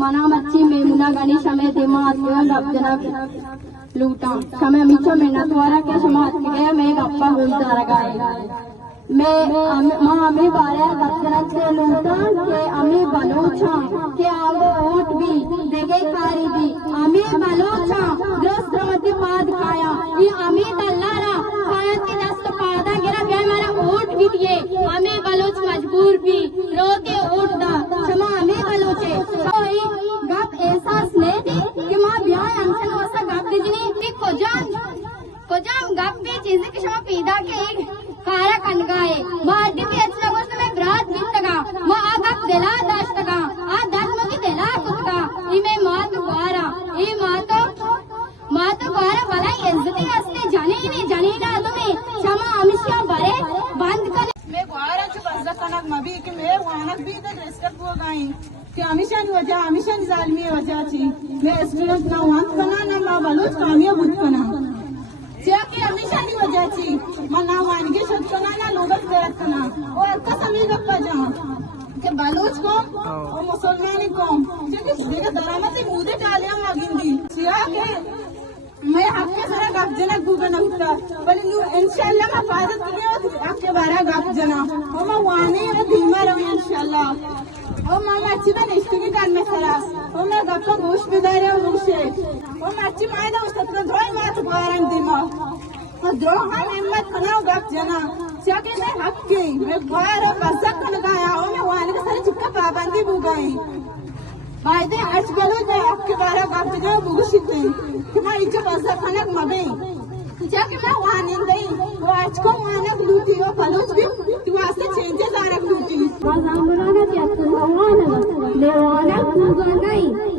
मना मच्छी मेमुना गणी समय दिमा गप्पना लूटा समय मिचो मेहनत वाला के समाज के मैं गप्पा बोलता रहा मैं अमी बारे गप्पना से लूटा के अमी बलोचा के आवो ओट भी देगे कारी भी अमी बलोचा ग्रस्त्रमति पाद खाया ये अमी तल्लारा खाया की दस्त पादा गिरा गया मेरा ओट भी दिए अमी बलोच मजबूर भी रोके ओट दा क्षमा अमी बलोचे कोई गप एहसास नहीं थी कि माँ ब्याह अंशन वसा गप दिजनी थी कोजाम गप पे चीजें कि क्षमा पीदा के एक कारा कनगाए मार्टी भी अच्छा गोश्त में ब्रात बिस्तगा माँ आ गप दिला दाश्तगा आ दस मकी दिला कुतगा इमे माँ तो ग्वारा ई माँ तो ग्वारा वाला इज्जती हस्ते जाने ही नहीं जाने ना तुम्हें क्षमा अमिशिया बरे बंद कर मैं ग्वारा चुप अज़्ज़ा कनक मबी कि मैं वानक भी तो रेस्टर को गई कि अमिशान जालमी वजह थी मैं स्टूडेंट ना वंत बना ना माँ बलूच कामयाब बुत बना क्या कि अमिशानी वजह थी माँ ना वानगे शब्द बना ना लोगों से रखना और का समय गप्पा जाऊं कि बलूच को और मुसलमान को क्योंकि देखो दरामत मुझे डालिया मांगी क्या कि मैं आपके सारा गप जना गूगल नगता पर इंशाल्लाह मैं फायदा किया आपके बारे गप जना और मैं वाने और धीमा रहूं इंशाल्लाह और मामा अच्छी बन इश्तिकी कर में खरास और मैं गप्पा गोश बिदारे और मुझे और मैं अच्छी मायदा उस तक धोई मात बारन धीमा और द्रोहा हिम्मत बनाओ गप जना क्या कि मैं हक की मैं बार और बज़क को लगाया और मैं वाने के सारे चिपका पाबंदी बुगाई फायदे अर्ज बलो तो आपके बारे गप जना बुगशिते कि मैं इज्जत बज़क खनक मबे जाके मैं वाने नहीं वो आज को वानक लूटी और बलोच भी तू आसे चेंजेस आ रख लूटी वाना क्या तुम वाना ले वाना तू नहीं